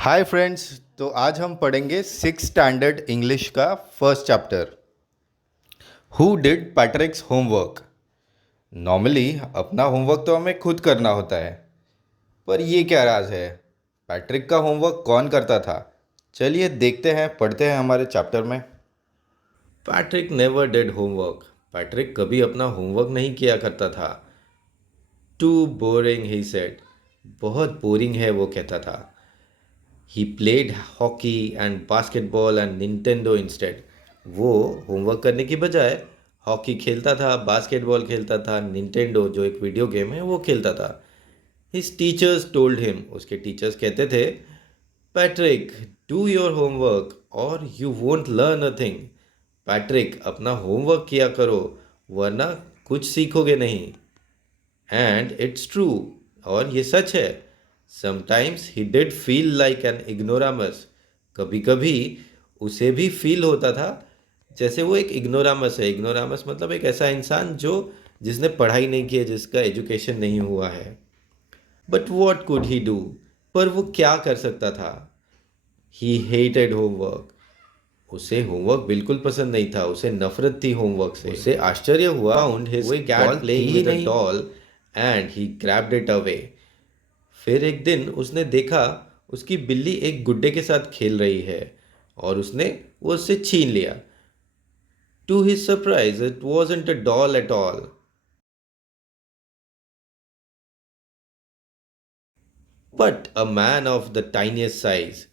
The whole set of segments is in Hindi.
Hi friends. तो आज हम पढ़ेंगे सिक्स स्टैंडर्ड इंग्लिश का first chapter. Who did पैट्रिक्स homework. Normally अपना होमवर्क तो हमें खुद करना होता है, पर ये क्या राज है, पैट्रिक का होमवर्क कौन करता था। चलिए देखते हैं, पढ़ते हैं हमारे चैप्टर में। Patrick never did homework. Patrick कभी अपना होमवर्क नहीं किया करता था। Too boring he said. बहुत बोरिंग है, वो कहता था। He played hockey and basketball and Nintendo instead. वो होमवर्क करने की बजाय हॉकी खेलता था, बास्केटबॉल खेलता था, निंटेंडो जो एक वीडियो गेम है वो खेलता था। His teachers told him. उसके टीचर्स कहते थे, पैट्रिक डू योर होमवर्क और you won't learn a thing. Patrick अपना होमवर्क किया करो, वरना कुछ सीखोगे नहीं। And it's true. और ये सच है। Sometimes he did feel like an ignoramus. कभी कभी उसे भी फील होता था जैसे वो एक इग्नोरामस है। इग्नोरामस मतलब एक ऐसा इंसान जो जिसने पढ़ाई नहीं की है, जिसका एजुकेशन नहीं हुआ है। But what could he do. पर वो क्या कर सकता था। ही हेटेड होमवर्क। उसे होमवर्क बिल्कुल पसंद नहीं था। उसे नफरत थी होमवर्क से। उसे आश्चर्य हुआ। Found his cat playing with a doll and he grabbed it away. फिर एक दिन उसने देखा उसकी बिल्ली एक गुड्डे के साथ खेल रही है और उसने वो उससे छीन लिया। To his surprise it wasn't a doll at all, but a man of the tiniest size.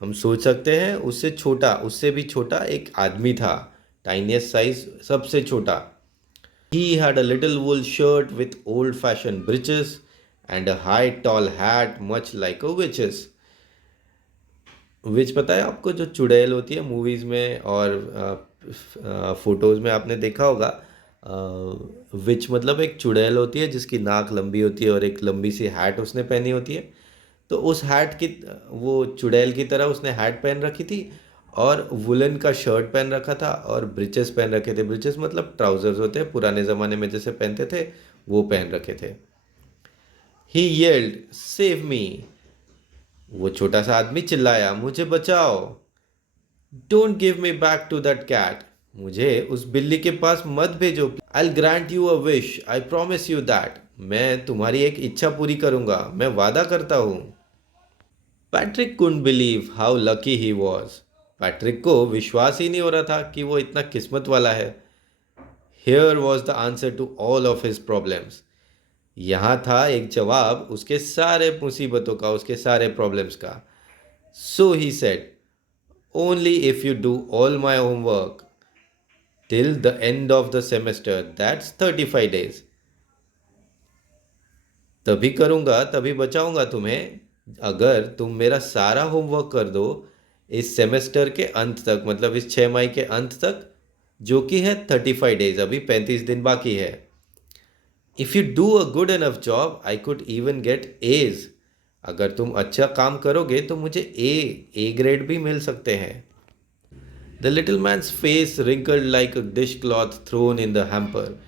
हम सोच सकते हैं उससे छोटा, उससे भी छोटा एक आदमी था। टाइनिएस्ट साइज सबसे छोटा। He had a little wool shirt with old fashioned breeches and a high tall hat much like a witch's। विच पता है आपको, जो चुड़ैल होती है मूवीज़ में और फोटोज़ में आपने देखा होगा। विच मतलब एक चुड़ैल होती है जिसकी नाक लंबी होती है और एक लंबी सी हैट उसने पहनी होती है। तो उस हैट की, वो चुड़ैल की तरह उसने हैट पहन रखी थी और वुलन का शर्ट पहन रखा था और ब्रिचेस पहन रखे थे। ब्रिचेस मतलब ट्राउजर्स होते हैं, पुराने ज़माने में जैसे पहनते थे वो पहन रखे थे। He yelled save me. वो छोटा सा आदमी चिल्लाया, मुझे बचाओ। Don't give me back to that cat. मुझे उस बिल्ली के पास मत भेजो। I grant you a wish, I promise you that. मैं तुम्हारी एक इच्छा पूरी करूंगा, मैं वादा करता हूँ। Patrick couldn't believe how lucky he was. Patrick को विश्वास ही नहीं हो रहा था कि वो इतना किस्मत वाला है। Here was the answer to all of his problems. यहाँ था एक जवाब उसके सारे मुसीबतों का, उसके सारे प्रॉब्लम्स का। So he said, only if you do all my homework till the end of the semester, that's 35 days। तभी करूँगा, तभी बचाऊँगा तुम्हें, अगर तुम मेरा सारा होमवर्क कर दो इस सेमेस्टर के अंत तक, मतलब इस 6 माह के अंत तक, जो कि है 35 days। अभी 35 दिन बाकी है। If you do a good enough job I could even get A's. अगर तुम अच्छा काम करोगे तो मुझे ए ग्रेड भी मिल सकते हैं। The little man's face wrinkled like a dish cloth thrown in the hamper.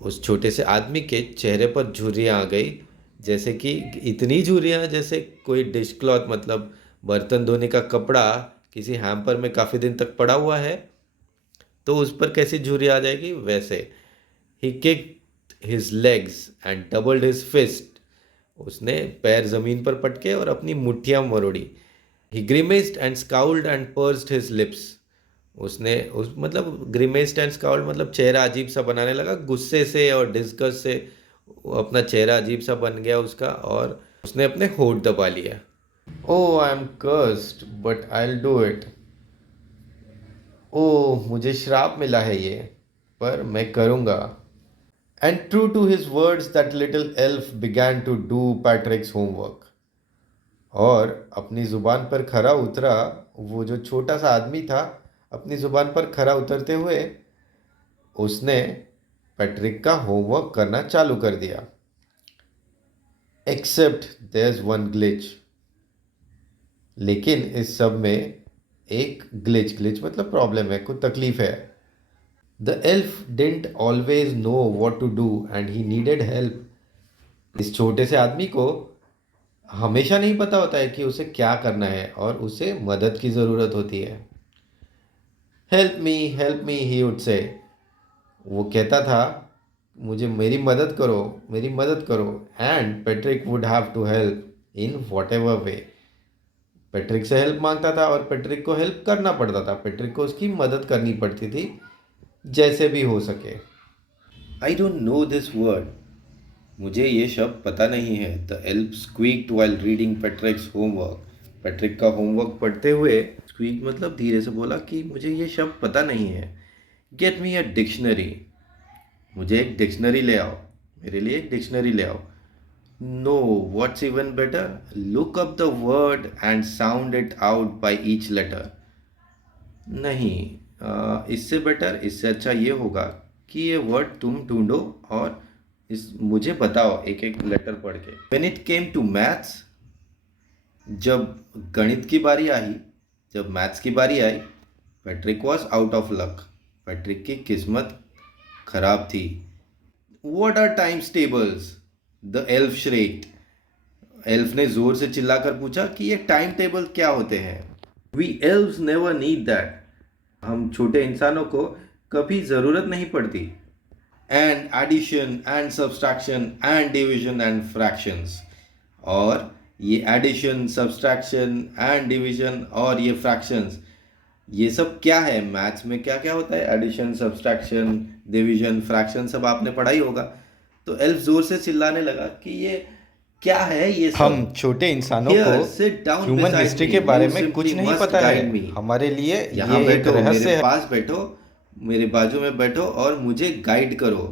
उस छोटे से आदमी के चेहरे पर झुर्रियाँ आ गई, जैसे कि इतनी झुर्रियाँ जैसे कोई डिश क्लॉथ मतलब बर्तन धोने का कपड़ा किसी हैम्पर में काफ़ी दिन तक पड़ा हुआ है तो उस पर कैसी झुर्रियाँ आ जाएगी, वैसे। He kicked his legs and doubled his fist. उसने पैर ज़मीन पर पटके और अपनी मुट्ठियाँ मरोड़ी। He grimaced and scowled and pursed his lips. उसने उस मतलब ग्रिमेस्ड एंड स्काउल्ड मतलब चेहरा अजीब सा बनाने लगा गुस्से से और डिस्गस्ट से। वो अपना चेहरा अजीब सा बन गया उसका और उसने अपने होठ दबा लिया। Oh I am cursed but I will do it. Oh मुझे श्राप मिला है ये, पर मैं करूँगा। And true to his words that little elf began to do Patrick's homework. और अपनी ज़ुबान पर खरा उतरा। वो जो छोटा सा आदमी था, अपनी ज़ुबान पर खरा उतरते हुए उसने पैट्रिक का होमवर्क करना चालू कर दिया। Except there is one glitch. लेकिन इस सब में एक ग्लिच, ग्लिच मतलब प्रॉब्लम है, कुछ तकलीफ है। The elf didn't always know what to do and he needed help. इस छोटे से आदमी को हमेशा नहीं पता होता है कि उसे क्या करना है और उसे मदद की ज़रूरत होती है। Help me he would say. वो कहता था, मुझे मेरी मदद करो। And Patrick would have to help in whatever way. पेट्रिक से हेल्प मांगता था और पेट्रिक को हेल्प करना पड़ता था, पेट्रिक को उसकी मदद करनी पड़ती थी जैसे भी हो सके। I don't know this word. मुझे ये शब्द पता नहीं है। The elf squeaked while reading Patrick's homework. Patrick का होमवर्क पढ़ते हुए स्क्वीक मतलब धीरे से बोला कि मुझे ये शब्द पता नहीं है। Get me a dictionary. मुझे एक डिक्शनरी ले आओ। मेरे लिए एक डिक्शनरी ले आओ। No, what's even better, look up the word and sound it out by each letter. नहीं, इससे बेटर, इससे अच्छा ये होगा कि ये वर्ड तुम ढूंढो और इस मुझे बताओ एक एक लेटर पढ़ के। When it came to maths, जब गणित की बारी आई, जब मैथ्स की बारी आई, Patrick was out of luck. Patrick की किस्मत खराब थी। What are times tables? The elf shrieked. Elf ने जोर से चिल्लाकर पूछा कि ये टाइम टेबल क्या होते हैं। We elves never need that. हम छोटे इंसानों को कभी ज़रूरत नहीं पड़ती। And addition and subtraction and division and fractions. और ये एडिशन, सब्सट्रैक्शन एंड डिवीजन और ये फ्रैक्शंस, ये सब क्या है? मैथ्स में क्या क्या होता है? एडिशन, सब्सट्रैक्शन, डिवीजन, फ्रैक्शन, सब आपने पढ़ा ही होगा। तो एल्फ जोर से चिल्लाने लगा कि ये क्या है ये सब। हम छोटे इंसानों को ह्यूमन हिस्ट्री के बारे में कुछ नहीं पता है। हमारे लिए यहाँ ये एक रहस्य है। पास बैठो, मेरे बाजू में बैठो और मुझे गाइड करो।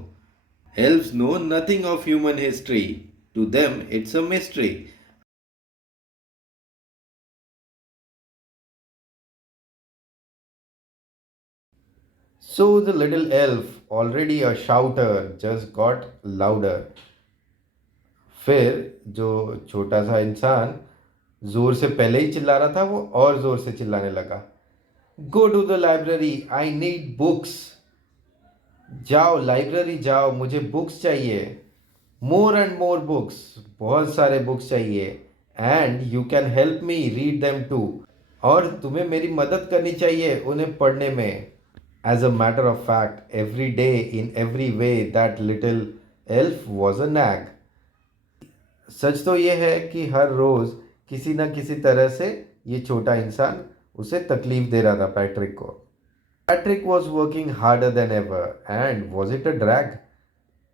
Elves know nothing of human history. To them it's a mystery. So the little elf, already a shouter, just got louder. फिर जो छोटा सा इंसान जोर से पहले ही चिल्ला रहा था वो और जोर से चिल्लाने लगा। Go to the library, I need books. जाओ लाइब्रेरी जाओ, मुझे बुक्स चाहिए। मोर एंड मोर बुक्स, बहुत सारे बुक्स चाहिए। And you can help me read them too. और तुम्हें मेरी मदद करनी चाहिए उन्हें पढ़ने में। As a matter of fact, every day in every way that little elf was a nag. सच तो ये है कि हर रोज किसी न किसी तरह से ये छोटा इंसान उसे तकलीफ दे रहा था पैट्रिक को। Patrick was working harder than ever and was it a drag.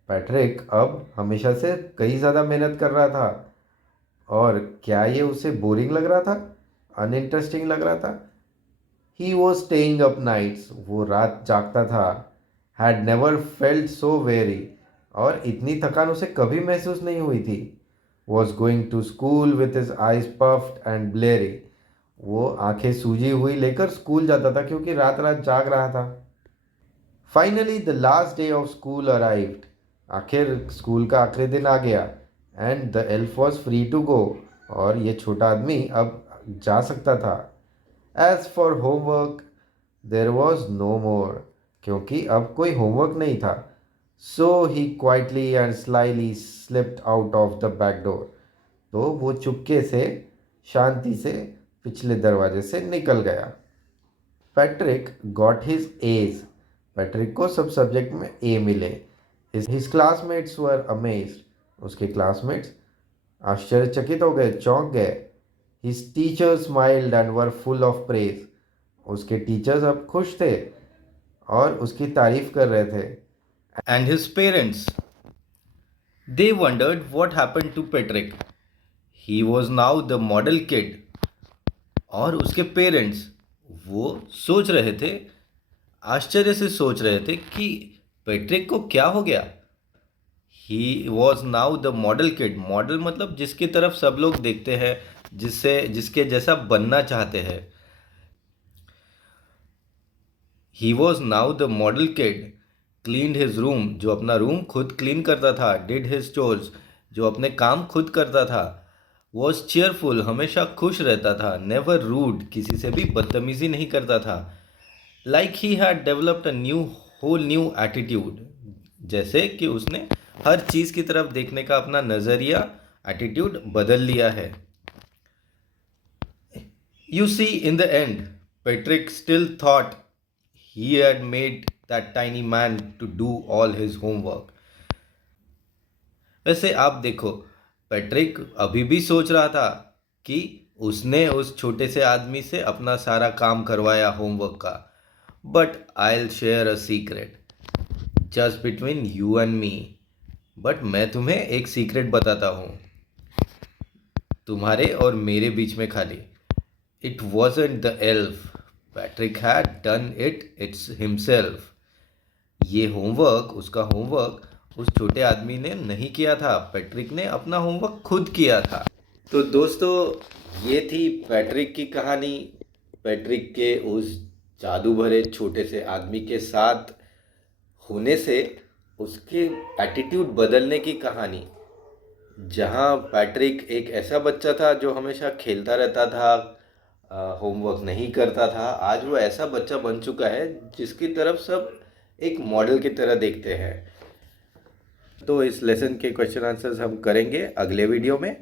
Patrick अब हमेशा से कई ज़्यादा मेहनत कर रहा था और क्या ये उसे बोरिंग लग रहा था, अनइंटरेस्टिंग लग रहा था? He was staying up nights, वो रात जागता था। Had never felt so weary, और इतनी थकान उसे कभी महसूस नहीं हुई थी। Was going to school with his eyes puffed and bleary, वो आंखें सूजी हुई लेकर स्कूल जाता था क्योंकि रात रात जाग रहा था। Finally the last day of school arrived, आखिर स्कूल का आखिरी दिन आ गया। And the elf was free to go, और ये छोटा आदमी अब जा सकता था। As for homework there was no more, क्योंकि अब कोई होमवर्क नहीं था। So he quietly and slyly slipped out of the back door, तो वो चुपके से शांति से पिछले दरवाजे से निकल गया। Patrick got his A's, Patrick को सब सब्जेक्ट में ए मिले। हिज क्लासमेट्स वर अमेज्ड, उसके क्लासमेट्स आश्चर्यचकित हो गए, चौंक गए। His teachers smiled and were full of praise, उसके टीचर्स अब खुश थे और उसकी तारीफ कर रहे थे। And his parents, they wondered what happened to Patrick, he was now the model kid. और उसके पेरेंट्स वो सोच रहे थे, आश्चर्य से सोच रहे थे कि पैट्रिक को क्या हो गया। ही was now the model kid, model मतलब जिसकी तरफ सब लोग देखते हैं, जिससे जिसके जैसा बनना चाहते हैं। ही was now the model kid, cleaned his room, जो अपना रूम खुद क्लीन करता था। डिड हिज चोर्स, जो अपने काम खुद करता था। वॉज चेयरफुल, हमेशा खुश रहता था। नेवर रूड, किसी से भी बदतमीजी नहीं करता था। Like he had developed a whole new attitude, जैसे कि उसने हर चीज़ की तरफ देखने का अपना नज़रिया एटीट्यूड बदल लिया है। You see, in the end, Patrick still thought he had made that tiny man to do all his homework. वैसे आप देखो, पैट्रिक अभी भी सोच रहा था कि उसने उस छोटे से आदमी से अपना सारा काम करवाया होमवर्क का। But I will share a secret just between you and me. But मैं तुम्हें एक सीक्रेट बताता हूँ, तुम्हारे और मेरे बीच में खाली। It wasn't the elf. Patrick had done it's himself. ये होमवर्क, उसका होमवर्क उस छोटे आदमी ने नहीं किया था, पैट्रिक ने अपना होमवर्क खुद किया था। तो दोस्तों, ये थी पैट्रिक की कहानी। पैट्रिक के उस जादू भरे छोटे से आदमी के साथ होने से उसके एटीट्यूड बदलने की कहानी। जहाँ पैट्रिक एक ऐसा बच्चा था जो हमेशा खेलता रहता था, होमवर्क नहीं करता था, आज वो ऐसा बच्चा बन चुका है जिसकी तरफ सब एक मॉडल की तरह देखते हैं। तो इस लेसन के क्वेश्चन आंसर्स हम करेंगे अगले वीडियो में।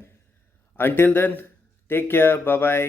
Until then, take care, bye bye.